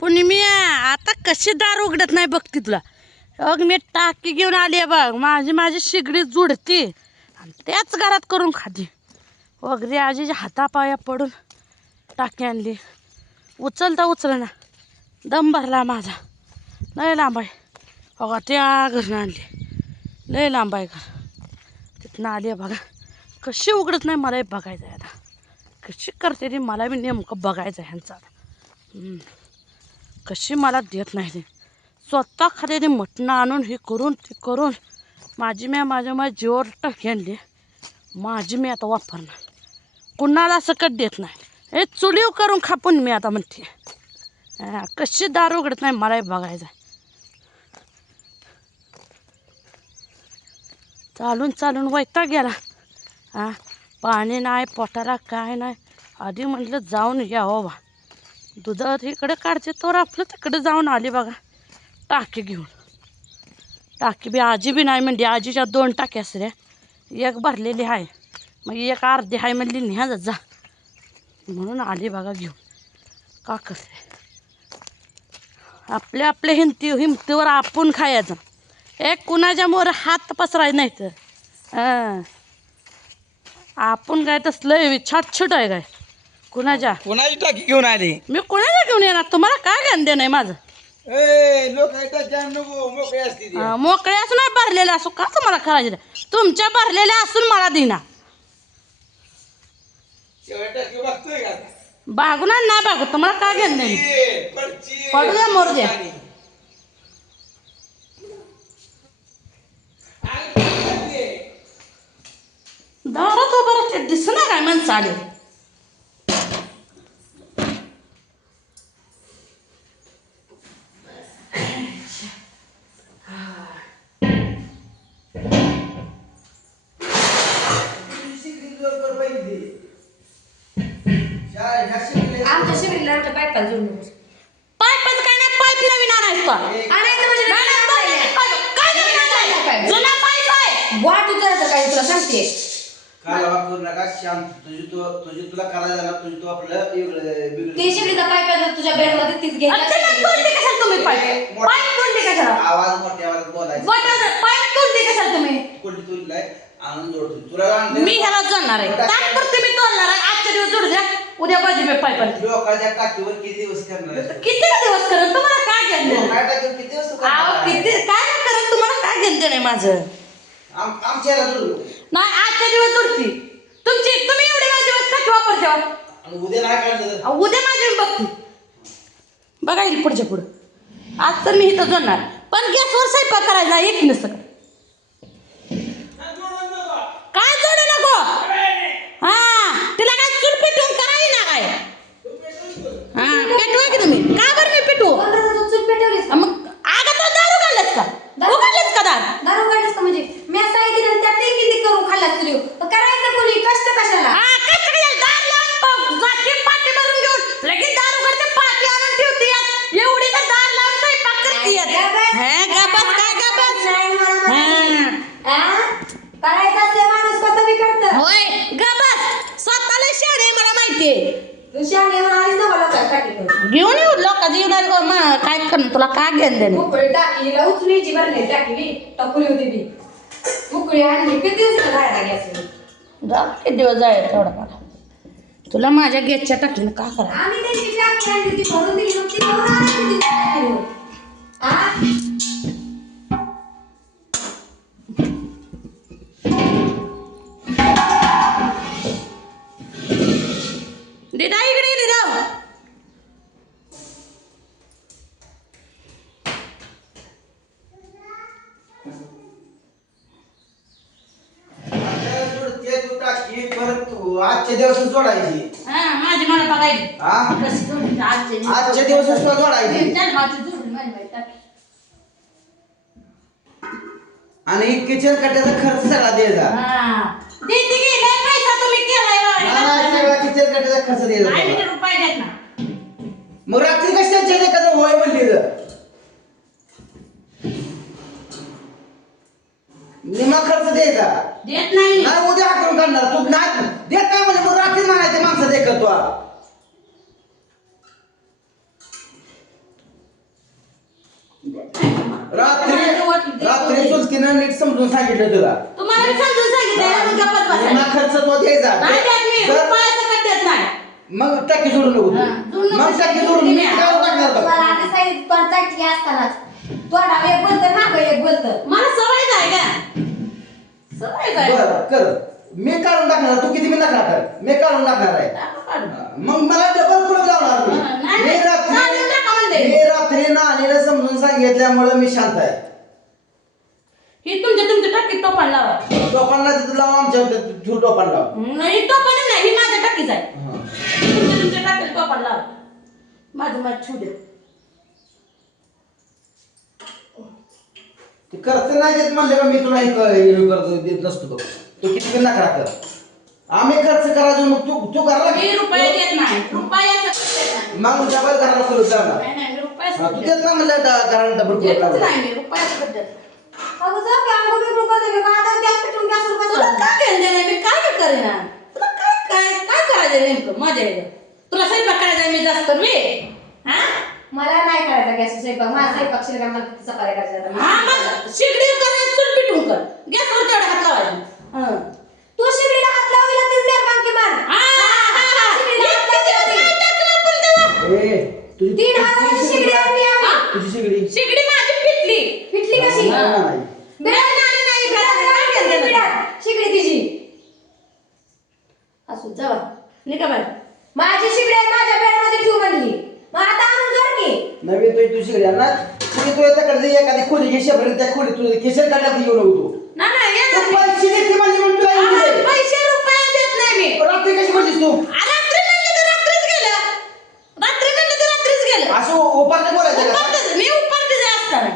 पण मी आता कशी दार उघडत नाही बघती तुला. अग मी टाकी घेऊन आली बघ. माझी माझी शिगडी जुडती. आणि त्याच घरात करून खाती. वगैरे आजीच्या हातापाया पडून टाकी आणली. उचलता उचलना. दम भरला माझा. लय लांब आहे. बघा त्या घरनं आणली. लय लांब आहे घर. तिथनं आली आहे बघा. कशी उघडत नाही मलाही बघायचं आहे आता. कशी करते ती मला बी नेमकं बघायचं आहे ह्यांचं आता. कशी मला देत नाही ते स्वतः खाली मटणं आणून हे करून ते करून माझी मी माझ्या माझ्या जीवावर घेणली. माझी मी आता वापरणार. कुणाला सकट देत नाही. हे चुलीव करून खापून मी आता म्हणते. कशी दार उघडत नाही मलाही बघायचं आहे. चालून चालून वैता गेला. हां पाणी नाही पोटाला काय नाही. आधी म्हटलं जाऊन यावं बा. दुधात इकडे काढते तर आपलं तिकडे जाऊन आली बघा. टाकी घेऊन. टाकी बी आजी बी नाही म्हणली आजीच्या दोन टाक्या असल्या. एक भरलेली आहे मग एक अर्धी आहे म्हणली न्या जा म्हणून आली बघा घेऊन. का करते? आपल्या आपल्या हिमती हिमतीवर आपण खायचं. एक कुणाच्या मोर हात पसराय नाही तर आपण काय तसलं छाट आहे काय? कुणाच्या? कोणाची टाकी घेऊन आली? मी कोणाला घेऊन येणार? तुम्हाला काय देणं आहे माझं? ए लोक नको मोकळे असते अं, मोकळे असं नाही भरलेलं असो का तुम्हाला करायचं नाही? तुमच्या भरलेल्या असून मला देणार टाकी बघतोय का बागून आणि नाही बागू तुम्हाला काय घेणं नाही ए, पडची. पडू द्या, मरू द्या. दारात उभं राहते दिसणार काय माणसं आले आमच्या पायपाला जोडून पाईपच काय नाही पाईप नवीन आणायचं तो. आणायचं म्हणजे नाही, नाही, नाही पाईप- काय नवीन आणायचं? पाईप. जुना पाईप आहे वाट उतरायचं काय तुला सांगते? नका तुझी तू तुझी तुला करायला ना तुझी तू आपलं वेगळं ते बिघडलं शिबिरीचा पाईप आहे, तुझ्या बेडमध्ये तीच तोडली कशाला तुम्ही पाईप पाईप तोडली कशाला? आवाज मोठ्या आवाजात बोलायचा. वाटत पाईप तोडली कशाला तुम्ही? कोणती तुला आणून जोडतो तुला आणलं- मी ह्याला जोडणार आहे. तात्पुरते मी तोडणार आहे. आजच्या दिवस जोडू द्या. उद्या बाजी मी. लोकांच्या टाकीवर किती दिवस करणार? किती का दिवस करत तुम्हाला काय घेणं देणं? लोकांच्या टाकीवर किती दिवस तू अहो, आहे? किती काय नाही करत तुम्हाला काय घेणं आहे माझं आम- आमच्याला जोडू नाही आजच्या दिवस जोडती तुमची तुम्ही एवढे माझे दिवस वापरते? आणि उद्या नाही काढलं तर अहो, उद्या माझी बघते बघा येईल पुढच्या पुढं आज तर मी इथं जोडणार पण गॅसवर स्वयंपाक करायचा नाही, एक नसतं काय जोडू नको हा तिला काय चूल पेटवून करावी ना काय हा पेटवा की तुम्ही का बरं मी पेटवू चूल पेटवलीस हा, मग आगा तो दारू उघडलंच का उघडलंच का दार दारू काढलीस का म्हणजे मी असं ऐकलं त्यात ते किती करून खाल्ला तुझी करायचं कोणी कष्ट कशाला हा काय सगळ्या दार लावून प- जाते पाठी भरून घेऊन लगेच दार उघडते पाठी आणून ठेवते यात. एवढी तर दार लावून स्वयंपाक करते यात. हे गबस काय गबस नाही मला हा. माहिती. आ? करायचं असले माणूस कसं बी करतं होय गबस स्वतःला शाळे आहे, मला माहितीये तू शाने येऊन आलीस ना मला काय टाकी करून. घेऊन येऊ लोकांचं गं, मा- काय करणार तुला काय घेणं देणं? आणली किती दिवस जाईल तेवढा मला. तुला माझ्या गेटच्या टाकीनं का करा? आजच्या दिवसच जोडायची हा माझी मला बघायली हा? कशी जोडली आजचे आजच्या दिवसच तुला जोडायची चल माझी जोडली माझी बाई टाकी. आणि किचन कट्याचा खर्च सगळा द्यायचा हा. देते की लय पैसा तुम्ही केलाय हा, बा. सगळा किचन कट्याचा खर्च द्यायचा नाही तुला. मी रुपये देत ना मग रात्री कशाच्या एखादं होय म्हणली तर? निमा खर्च द्यायचा देत नाही. नाही उद्या हाकलून काढणार. तू नाही देत नाही म्हणजे मग रात्री म्हणायचे माणसं देखत तू रात्री रात्री चुलतीनं नीट समजून सांगितलं तुला तुम्हाला मी समजून सांगितलं मग गप्पत बसा. ना खर्च तो द्यायचा नाही मी, जर- देत नाही. मग टाकी जोडू नको हा, तू. जोडू नको. मग टाकी जोडून मी काय टाकणार बघ. तुम्हाला आता सांगितलं पण चाटकी असतानाच तोंडावर एक बोलतं मागं एक बोलतं मला सवय आहे का सवय आहे बरं कर मी काढून टाकणार तू किती मी नका कर मी काढून टाकणार आहे. मग मला डबल कुठं लावणार मी? रात्री. मी रात्री नाणीला समजून सांगितल्यामुळे मी शांत आहे ही तुमच्या तुमच्या टाकीत टोपण लावा टोपांना तिथं लाव आमच्या तू लाव नाही टोपण नाही ही माझ्या टाकीच आहे. तुमच्या तुमच्या टाकीत टोपण लावा माझं माझं छू दे ते खर्च नाही म्हणले मी तुला हे हे करतो देत नसतो बघ तू किती पण नका कर आम्ही खर्च करायचो मग तू तू करायला मी रुपये देत नाही. रुपयाचं. मग डबल घराला करू जाणार नाही नाही मी रुपयाचं तू देत देत ना म्हणलं ड- घराला डबल देतच करू नाही मी रुपयाचं देत नाही. अगं जाऊ की अंग बिंग की काय आता गॅस पेटवून गॅसवर तुला बसवा. काय घेणं देणं? मी काय करेन? तुला काय काय काय करायचं नेमकं? माझ्या ह्याच्यात? तुला स्वयंपाक करायचा मी जास्त मी? हा? मला नाही करायचा गॅस स्वयंपाक. माझा स्वयंपाक शिल्लक मला चपात्या करायच्या हा मग शिगडी करायचं चूल पिटून कर. गॅसवर तेवढा हात लावायचा. तू हात लावला तीच हा, हा, हा. ए तुझी शिगडी आणली आम्ही. हा? तुझी शिगडी? शिगडी माझी पिटली पिटली कशी? नाही, नाही. नाही, नाही, नाही, काय- काय घेणं देणं? पिठात, शिगडी तिची. असू जावा. निघा बाहेर. माझी शिगडी आहे, माझ्या बेडमध्ये ठेवू म्हणली. मग आता आणून जोड की. नवीन तुझी तुझी शिगडी ना तुझी तू त्याकडे एखादी खोली त्या खोली तुझी केशर काढण्यात येऊ नको तू. नाही, नाही, तू येणार मी. पैसे देते म्हणली म्हणून तुला येऊ हा, दे. पैसे रुपये देत नाही मी रात्री कशी म्हणलीस तू रात्री म्हणलं तर रात्रीच गेलं रात्री म्हणलं तर रात्रीच गेलं असं उपारने बोलायचं का उपारतीच- मी उपारतीच आहे असताना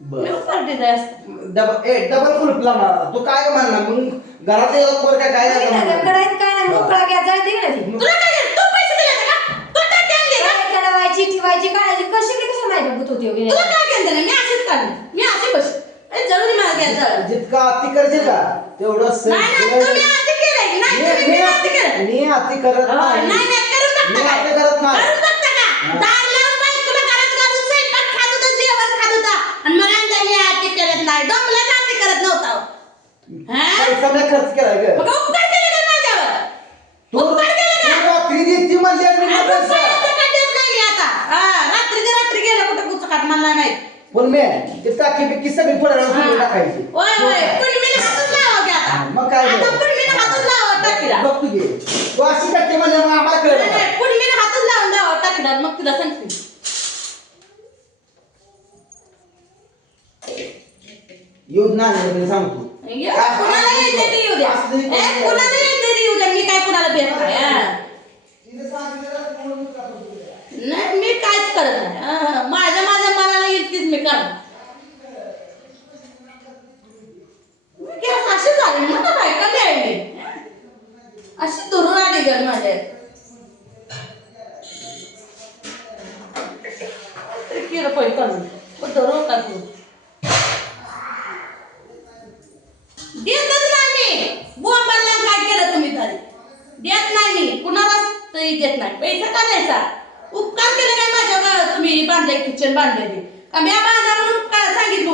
मी बरं. उपारतीच आहे असताना डबल ए डबल कुलूप लावणार तू काय म्हणणार? मग घरात यायला कोर काय काय बघितलं म्हणणार? का? कढईत काय नाही मोकळा गॅस जायची का नाही तुला काय झालं? तू पैसे दिले होते का? तू टाकी आणली का कढईत चढवायची ठेवायची काढायची? कशी की कशी माहिती भूत होती वगैरे? तुला काय घेणं देणं? मी अशीच काढली. मी अशी बस. जरूर मला घ्यायचं जितका अति करशील का तेवढं सर- नाही नाही तुम्ही आधी केलंय. नाही मी- तुम्ही मी आधी अति करत नाही. नाही नाही करून मी बघता अति काय करत नाही. करून बघता का. दार लावून बायकोला घरात घालून स्वयंपाक खात होता जेवण खात होता आणि मला आणलं मी आधी करत नाही डोंबला आधी करत नव्हता हो. हा? पैसा मी खर्च केलाय ग. मग उपकार केले का माझ्यावर? तू उपकार केले का? तू रात्री देती म्हणली आणि मी आणि पैसा. रुपयाचं काय देत नाही मी आता? हा, रात्रीच्या रात्री गेलं कुठं पुस्तकात मला नाही. माहीत पण मी ते टाकी बिकी सगळी टाकायची. होय होय. पुणमीने हातच लावा की आता? मग काय आता बरं? पुणमीने हातच लावा टाकीला? बघ तू घे. तू अशी टाकी म्हणजे मग आम्हाला कळलं नाही, हातच लावून टाकीला मग तुला सांगते. येऊन ना नाही सांगतो. कुणाला यायचं ते येऊ द्या. ए, कुणाला यायचं ते येऊ द्या. मी काय कुणाला भेट नाही हा. नाही मी काहीच करत नाही. हा, माझ्या माझ्या मनाला येईल तीच मी करणार. गॅस अशी झाली? ना काय कमी आहे मी अशी दुरून आली गं माझ्या. कमी पण धरून का तू देतच नाही मी. बोंबाला काय केलं तुम्ही तरी? देत नाही मी. कुणालाच तरी देत नाही. पैसा का द्यायचा? उपकार केले काय माझ्या तुम्ही बांधले किचन बांधले का मी बांधा म्हणून उपकार सांगितलं?